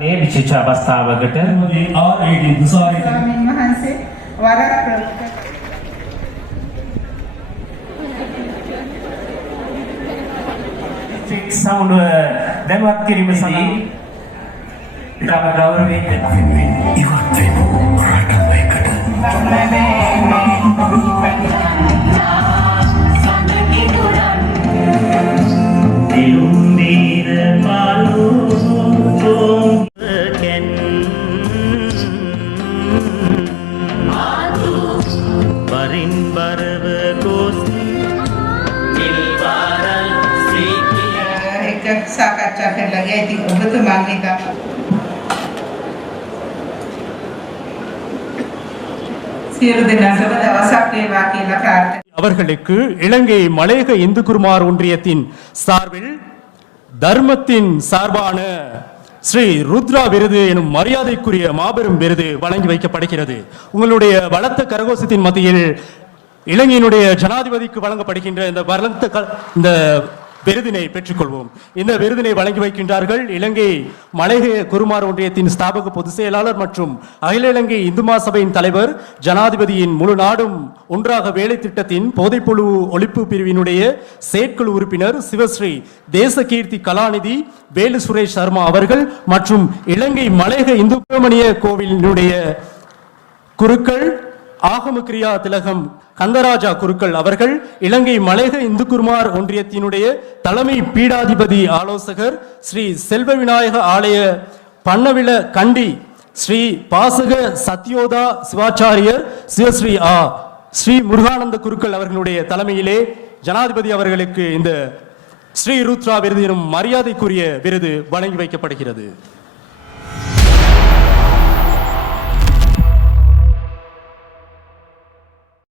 මේ විශේෂ අවස්ථාවකට R.A.D. Busari ස්වාමීන් වහන්සේ වරක් ප්‍රවෘත්ත සවුන්ඩ දැනුවත් කිරීම සඳහා ඉතාම ගෞරවයෙන් ඉවත් වෙන රටවයකට සාකච්ඡා කරලා ගියා. ඉතින් ඔබතුමාගේ සියලු දෙනාටම දවසක් වේවා කියලා ප්‍රාර්ථනා. அவர்களுக்கு இலங்கை மலையக இந்து குருமார் ஒன்றியத்தின் சார்பில் தர்மத்தின் சார்பான ஸ்ரீ ருத்ரா விருது எனும் மரியாதைக்குரிய மாபெரும் விருது வழங்கி வைக்கப்படுகிறது. உங்களுடைய பலத்த கரகோஷத்தின் மத்தியில் இலங்கையினுடைய ஜனாதிபதிக்கு வழங்கப்படுகின்ற இந்த விருதினை பெற்றுக்கொள்வோம். இந்த விருதினை வழங்கி வைக்கின்றார்கள் இலங்கை மலையக குருமார் ஒன்றியத்தின் ஸ்தாபக பொதுச் செயலாளர் மற்றும் அகில இலங்கை இந்து மகாசபையின் தலைவர், ஜனாதிபதியின் முழு நாடும் ஒன்றாக வேலை திட்டத்தின் போதைப்புழு ஒழிப்பு பிரிவினுடைய செயற்குழு உறுப்பினர் சிவஸ்ரீ தேசகீர்த்தி கலாநிதி வேலு சுரேஷ் சர்மா அவர்கள் மற்றும் இலங்கை மலையக இந்து சுப்பிரமணிய கோவிலினுடைய குருக்கள் ஆகம கிரியா திலகம் கந்தராஜா குருக்கள் அவர்கள், இலங்கை மலையக இந்து குருமார் ஒன்றியத்தினுடைய தலைமை பீடாதிபதி ஆலோசகர் ஸ்ரீ செல்வ விநாயக ஆலய பண்ணவில கண்டி ஸ்ரீ பாசக சத்யோதா சிவாச்சாரியர் சிவஸ்ரீ ஸ்ரீ முருகானந்த குருக்கள் அவர்களுடைய தலைமையிலே ஜனாதிபதி அவர்களுக்கு இந்த ஸ்ரீ ருத்ரா விருது எனும் மரியாதைக்குரிய விருது வழங்கி வைக்கப்படுகிறது.